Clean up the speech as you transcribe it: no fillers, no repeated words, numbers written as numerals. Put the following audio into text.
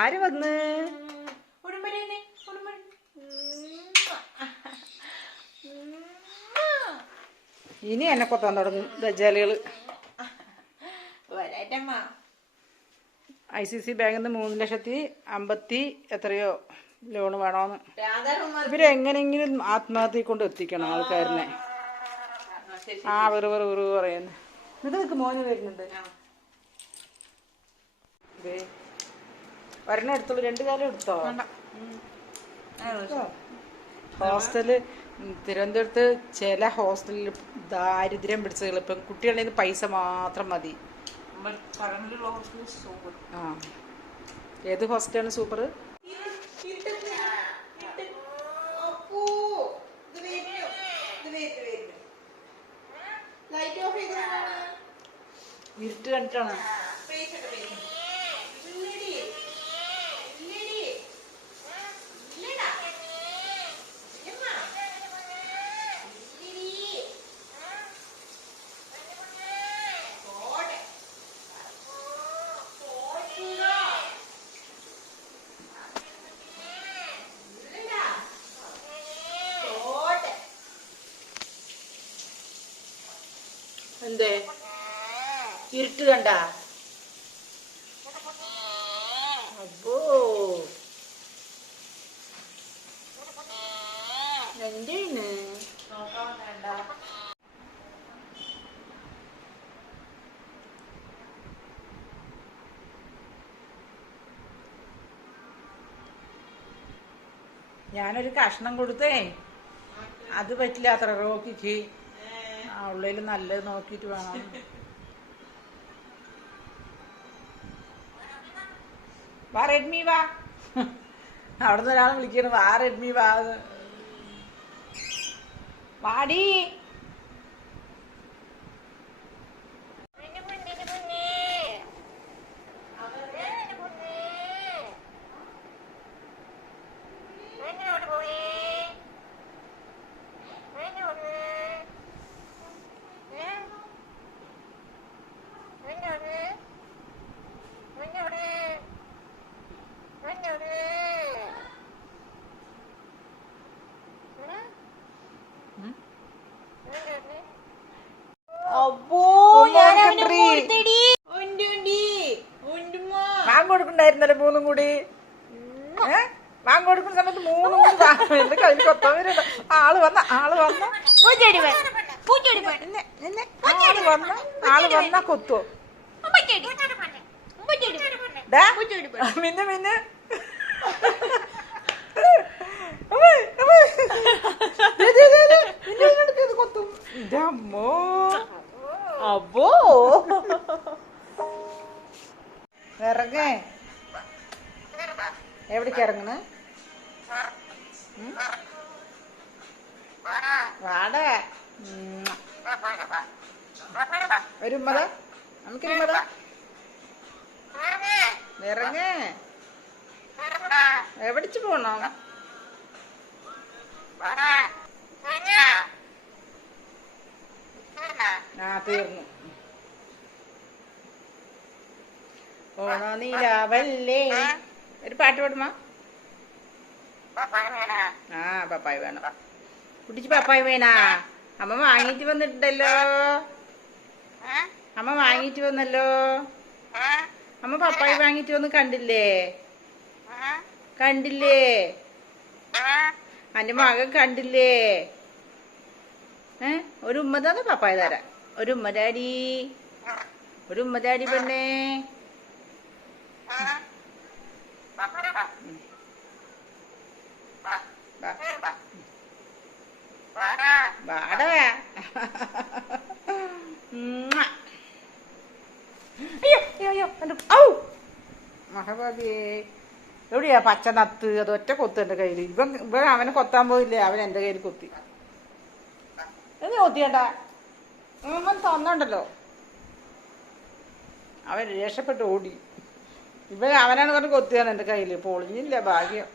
ആര് വന്ന് ഇനി എന്നെ കൊത്താൻ തുടങ്ങും ദജ്ജാലുകള്. ICC ബാങ്കിൽ നിന്ന് 3,50,000 എത്രയോ ലോണ് വേണോന്ന്. ഇവരെങ്ങനെങ്കിലും ആത്മഹത്യ കൊണ്ട് എത്തിക്കണം ആൾക്കാരനെ. വെറു പറയുന്നു. നിനക്ക് മോന് വരുന്നുണ്ട്. ഒരെണ്ണം എടുത്തോളൂ, 2 കാലം എടുത്തോ. ഹോസ്റ്റല് തിരുവനന്തപുരത്ത് ചില ഹോസ്റ്റലിൽ ദാരിദ്ര്യം പിടിച്ചത് ഇപ്പം കുട്ടികളുടെ നിന്ന് പൈസ മാത്രം മതി. ആ, ഏത് ഹോസ്റ്റലാണ് സൂപ്പർ? ഇരുട്ട് കണ്ടിട്ടാണ്. എന്തേ ഇരുട്ട് കണ്ട? അപ്പോ എന്താണ് ഞാനൊരു കഷ്ണം കൊടുത്തേ, അത് പറ്റില്ല അത്ര റോക്കിക്ക്. ഉള്ളിൽ നല്ലത് നോക്കിയിട്ട് വേണം. വാ റെഡ്മി വാ. അവിടുന്ന് ഒരാൾ വിളിക്കുന്നു, വാ റെഡ്മി വാ. വാടി. വാങ്ങൊടുക്കണ്ടായിരുന്നല്ലോ 3 കൂടി. വാങ്ങൊടുക്കുന്ന സമയത്ത് 3 കൂടി എന്റെ കയ്യിൽ കൊത്തവരുണ്ട്. ആള് വന്ന കൊത്തുവോ? മിന്നെ കൊത്തും. അമ്മോ അപ്പോ ഇറങ്ങേ. എവിടേക്ക് ഇറങ്ങണ്? വാടേ ഒരു ഉമ്മത, നമുക്കൊരുമ്മത. ഇറങ്ങേ. എവിടേക്ക് പോണം? തീർന്നു. ഓണോ നീലാവല്ലേ. ഒരു പാട്ട് പാടുമാ. പപ്പായ വേണം. കുട്ടിക്ക് പപ്പായ വേണ. അമ്മ വാങ്ങിട്ട് വന്നിട്ടുണ്ടല്ലോ. അമ്മ വാങ്ങിട്ട് വന്നല്ലോ. അമ്മ പപ്പായ വാങ്ങിട്ട് വന്ന് കണ്ടില്ലേ? അന്റെ മകൻ കണ്ടില്ലേ? ഒരു ഉമ്മ തന്നെ പപ്പായ തരാം. ഒരു ഉമ്മ ഡാഡി പെണ്ണേ. വാടാ. അയ്യോ മഹബാബിയെ, എവിടെയാ പച്ച നത്ത്? അത് ഒറ്റ കൊത്ത് എന്റെ കയ്യിൽ. ഇവൻ അവനെ കൊത്താൻ പോയില്ലേ, അവൻ എന്റെ കയ്യിൽ കൊത്തി. എന്ന് കൊത്തിയണ്ടാ, അവൻ തന്നണ്ടല്ലോ. അവൻ രക്ഷപ്പെട്ട് ഓടി. അവനാണ് പറഞ്ഞ് കൊത്തിയാണ് എന്റെ കയ്യിൽ. പൊളിഞ്ഞില്ല, ഭാഗ്യം.